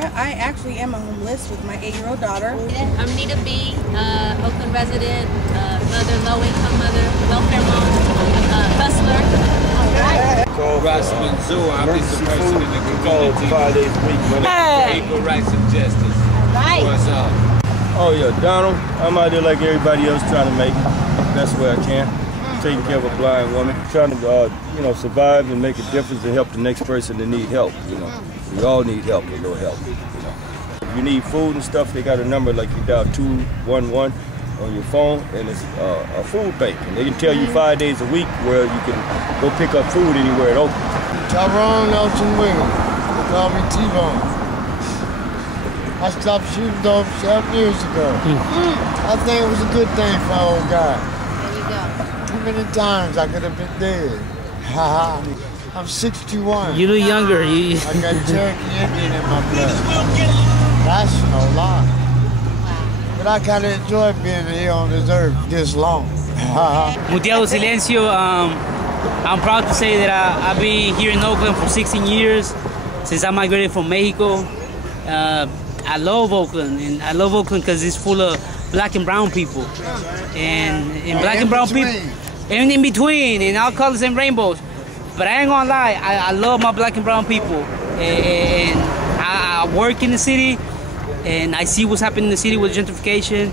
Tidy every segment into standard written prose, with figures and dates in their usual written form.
I actually am a homeless with my 8-year-old daughter. I'm Needa Bee, Oakland resident, mother, low-income mother, welfare mom, hustler. Rossman Zoo, I'm just a person in the community 5 days a week for equal rights and justice. Right. What's up? Oh yeah, Donald, I'm out there like everybody else trying to make it best way I can. Taking care of a blind woman, trying to, survive and make a difference and help the next person that need help, We all need help, a little help, If you need food and stuff, they got a number like you dial 211 on your phone, and it's a food bank. And they can tell you 5 days a week where you can go pick up food anywhere at Oakland. Tyrone Elton Wiggum. They call me T-Bone. I stopped shooting dope 7 years ago. I think it was a good thing for an old guy. There you go. Too many times I could have been dead. I'm 61. You look younger. I got Cherokee Indian in my blood. That's no lie. But I kind of enjoy being here on this earth this long. Muteado Silencio, I'm proud to say that I've been here in Oakland for 16 years since I migrated from Mexico. I love Oakland, and I love Oakland because it's full of black and brown people. And black and brown people, and in between, and all colors and rainbows. But I ain't gonna lie, I love my black and brown people. And I work in the city, and I see what's happening in the city with gentrification,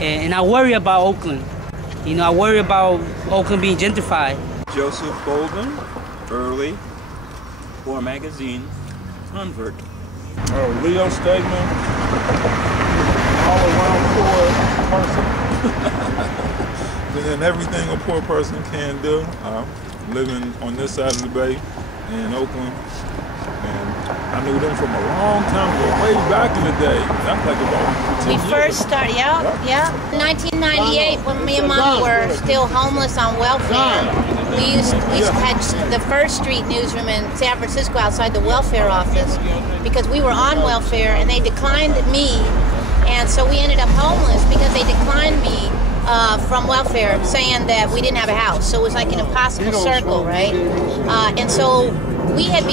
and I worry about Oakland. I worry about Oakland being gentrified. Joseph Bolden, early, for magazine, convert. Leo Stegman, all-around poor person. And everything a poor person can do. Living on this side of the bay in Oakland. And I knew them from a long time ago, way back in the day. That's like about 10 We first started, yeah. 1998, when me and Mom were still homeless on welfare, we had the first street newsroom in San Francisco outside the welfare office because we were on welfare and they declined me, and so we ended up homeless because they declined me from welfare, saying that we didn't have a house. So it was like an impossible circle, right? And so we had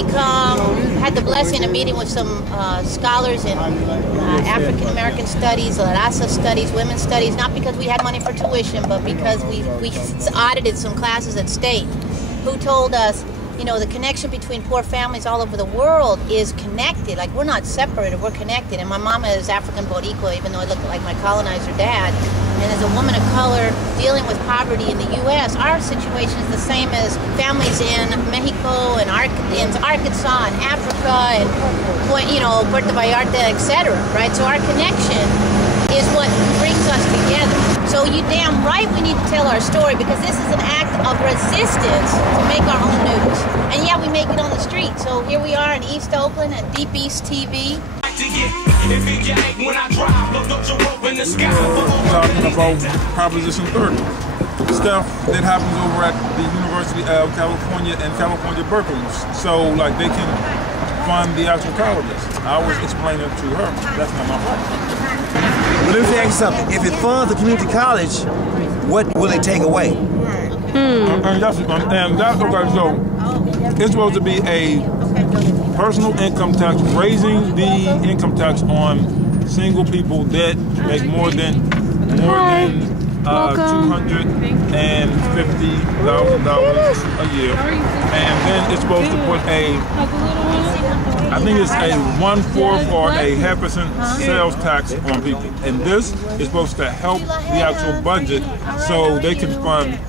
had the blessing of meeting with some scholars in African American studies, Rasa studies, women's studies, not because we had money for tuition, but because we audited some classes at state, who told us, the connection between poor families all over the world is connected. Like, we're not separated, we're connected. And my mama is African Boricua, even though I look like my colonizer dad. And as a woman of color dealing with poverty in the U.S., our situation is the same as families in Mexico and in Arkansas and Africa and Puerto Vallarta, etc. Right? So our connection is what brings us together. So you damn right we need to tell our story, because this is an act of resistance to make our own news. And yeah, we make it on the street. So here we are in East Oakland at Deep East TV. Talking about Proposition 30. Stuff that happens over at the University of California and California Berkeley. So, they can fund the actual colleges. I was explaining to her, that's not my problem. But let me ask you something. If it funds the community college, what will it take away? And that's okay, so it's supposed to be a personal income tax, raising the income tax on single people that make more than $250,000 a year, and then it's supposed to put I think it's a 1/4 or a 0.5% sales tax on people, and this is supposed to help the actual budget so they can fund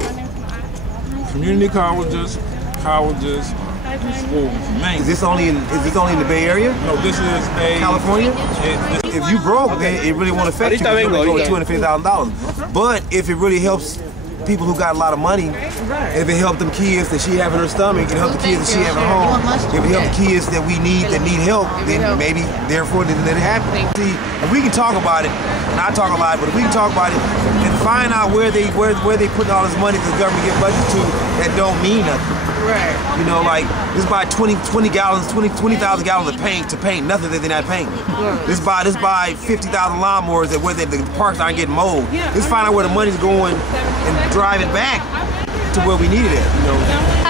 community colleges, and schools. Is this only in the Bay Area? No, this is California. If you broke, then it really won't affect you. You're going to $250,000. But if it really helps people who got a lot of money, if it helped them kids that she have in her stomach, it help the kids that she have at home, if it help the kids that need help, then maybe, therefore, then let it happen. See, if we can talk about it, and I talk a lot, but if we can talk about it and find out where they putting all this money that the government give budget to that don't mean nothing. Right. This buy 20,000 gallons of paint to paint nothing that they're not painting. This buy 50,000 lawnmowers that where the parks aren't getting mowed. Let's find out where the money's going and drive it back to where we need it at.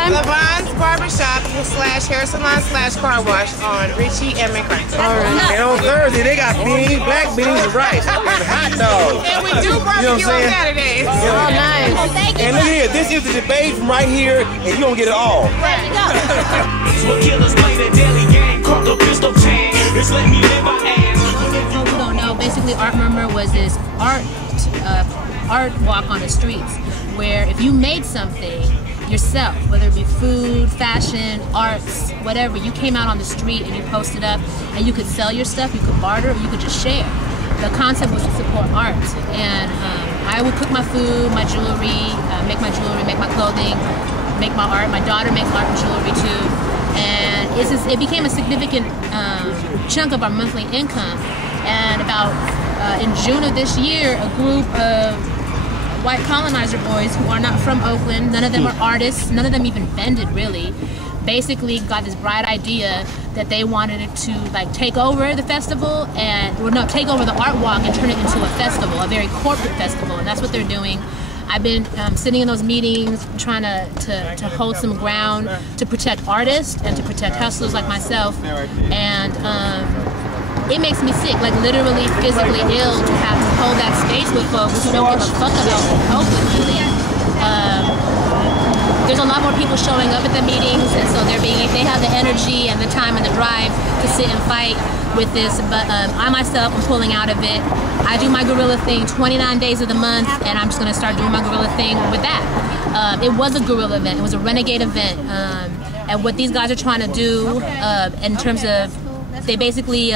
name? LaVon's Barbershop / hair salon / car wash on Richie and Macarthur. All right. And on Thursday, they got beans, black beans, and rice, and hot dogs. And we do barbecue on Saturdays. Oh, nice. And look here, this is the debate from right here, and you don't get it all. There you go. Killers play the daily game called the pistol chain. It's let me live my ass. For those who don't know, basically Art Murmur was this art walk on the streets where if you made something yourself, whether it be food, fashion, arts, whatever, you came out on the street and you posted up and you could sell your stuff, you could barter, or you could just share. The concept was to support art, and I would cook my food, my jewelry, make my clothing, make my art. My daughter makes art and jewelry too, and it became a significant chunk of our monthly income. And about in June of this year, a group of white colonizer boys who are not from Oakland, none of them are artists, none of them even bended really, basically got this bright idea that they wanted it to like take over the festival take over the art walk and turn it into a festival, a very corporate festival, and that's what they're doing. I've been sitting in those meetings trying to hold some ground to protect artists and to protect hustlers like myself, and it makes me sick, like literally physically ill to have to hold that space with folks who don't give a fuck about Oakland really. There's a lot more people showing up at the meetings, and so they have the energy and the time and the drive to sit and fight with this, but I myself am pulling out of it. I do my guerrilla thing 29 days of the month, and I'm just going to start doing my guerrilla thing with that. It was a guerrilla event. It was a renegade event, and what these guys are trying to do in terms of, they basically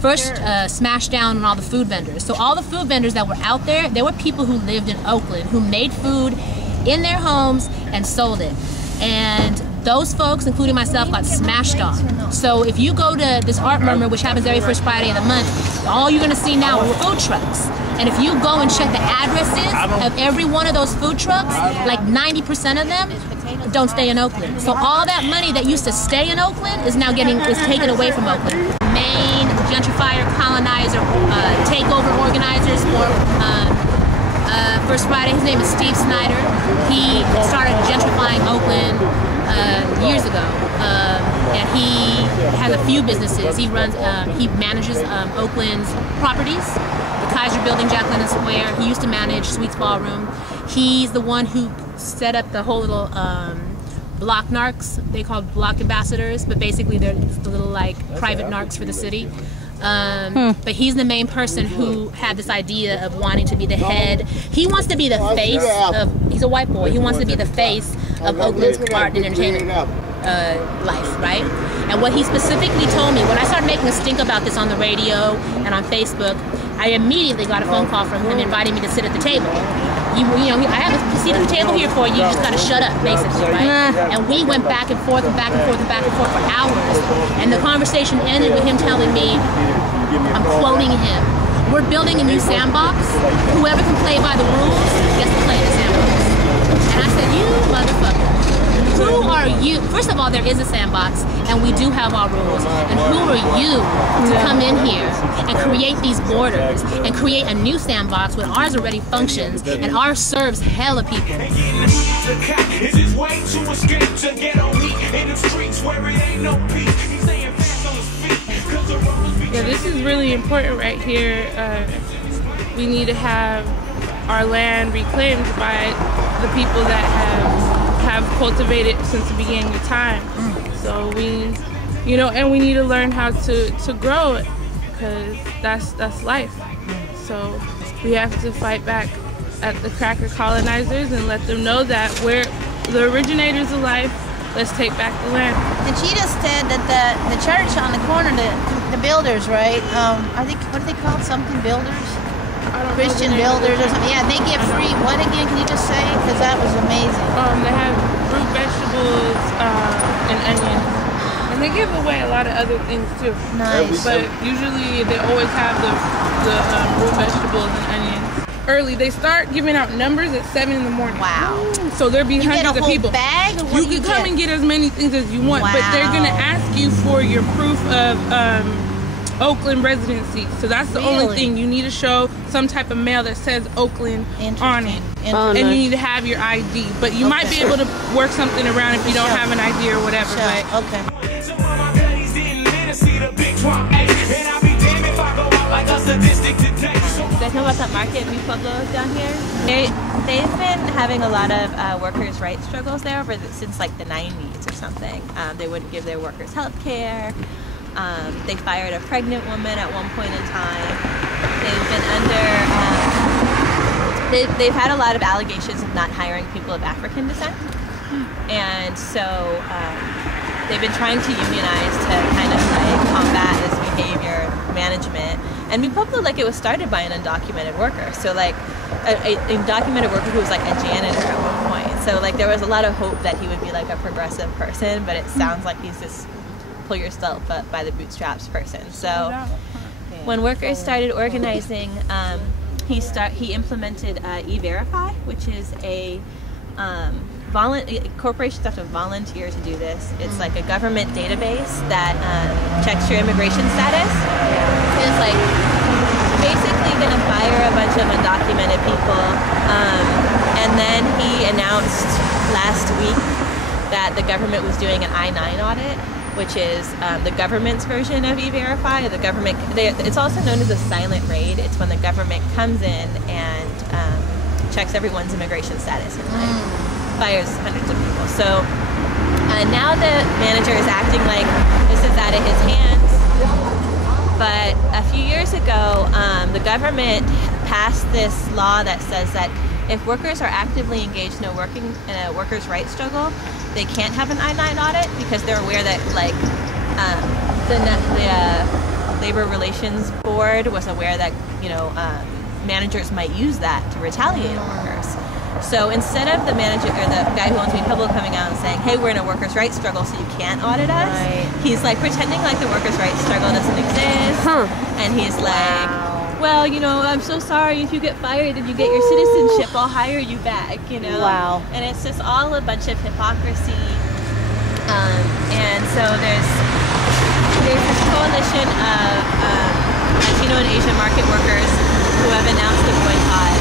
first smashed down on all the food vendors. So all the food vendors that were out there were people who lived in Oakland, who made food in their homes and sold it. And those folks, including myself, got smashed on. So if you go to this Art Murmur, which happens every first Friday of the month, all you're gonna see now are food trucks. And if you go and check the addresses of every one of those food trucks, like 90% of them don't stay in Oakland. So all that money that used to stay in Oakland is now taken away from Oakland. Main gentrifier, colonizer, takeover organizers for First Friday. His name is Steve Snyder. He started gentrifying Oakland years ago, and he has a few businesses. He manages Oakland's properties, the Kaiser Building, Jack London Square. He used to manage Sweets Ballroom. He's the one who set up the whole little block narcs. They call block ambassadors, but basically they're the little like private narcs for the city. But he's the main person who had this idea of wanting to be the head. He wants to be the face of, he's a white boy, he wants to be the face of Oakland's art and entertainment life, right? And what he specifically told me, when I started making a stink about this on the radio and on Facebook, I immediately got a phone call from him inviting me to sit at the table. You know, I have a seat at the table here for you, you just gotta shut up, basically, right? And we went back and forth and back and forth and back and forth for hours. And the conversation ended with him telling me, I'm quoting him, we're building a new sandbox. Whoever can play by the rules gets to play in the sandbox. And I said, you motherfucker, who are you? First of all, there is a sandbox, and we do have our rules. And who are you to come in here and create these borders and create a new sandbox when ours already functions and ours serves hella people? Yeah, this is really important right here. We need to have our land reclaimed by the people that have cultivated since the beginning of time. So we, you know, and we need to learn how to grow it, because that's life. So we have to fight back at the cracker colonizers and let them know that we're the originators of life. Let's take back the land. And she just said that the church on the corner, the builders, right? I think, what do they call it? Something builders? Christian builders or something. Yeah, they get free. What again? Can you just say? Because that was amazing. They have root vegetables and onions. And they give away a lot of other things too. Nice. But usually they always have the root vegetables and onions. Early, they start giving out numbers at 7 in the morning. Wow. So there'll be hundreds of people. Bag, or you can come and get as many things as you want, but they're gonna ask you for your proof of Oakland residency. So that's the only thing you need to show. some type of mail that says Oakland on it. Oh, and nice. you need to have your ID. But you might be able to work something around if you don't have an ID or whatever. But You guys know about that market Mi Pueblo down here? They've been having a lot of workers' rights struggles there since like the 90s or something. They wouldn't give their workers health care. They fired a pregnant woman at one point in time. They've been under, they've had a lot of allegations of not hiring people of African descent. And so they've been trying to unionize to kind of like combat this behavior management. And Mi Pueblo, like, it was started by an undocumented worker. So like a undocumented worker who was like a janitor at one point. So like there was a lot of hope that he would be like a progressive person, but it sounds like he's just pull yourself up by the bootstraps person. So when workers started organizing, he implemented E-Verify, which is a corporations have to volunteer to do this. It's like a government database that checks your immigration status. It's like basically going to fire a bunch of undocumented people. And then he announced last week that the government was doing an I-9 audit, which is the government's version of E-Verify. The government, it's also known as a silent raid. It's when the government comes in and checks everyone's immigration status and like fires hundreds of people. So now the manager is acting like this is out of his hands. But a few years ago, the government passed this law that says that if workers are actively engaged in a workers' rights struggle, they can't have an I-9 audit because they're aware that like the Labor Relations Board was aware that managers might use that to retaliate on workers. So instead of the manager or the guy who owns Mi Pueblo coming out and saying, "Hey, we're in a workers' rights struggle, so you can't audit us," he's like pretending like the workers' rights struggle doesn't exist, and he's like, "Well, I'm so sorry if you get fired and you get your citizenship, I'll hire you back." Wow. And it's just all a bunch of hypocrisy. And so there's this coalition of Latino and Asian market workers who have announced a boycott.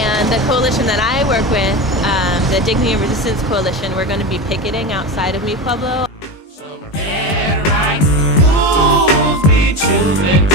And the coalition that I work with, the Dignity and Resistance Coalition, we're going to be picketing outside of Mi Pueblo. Choosing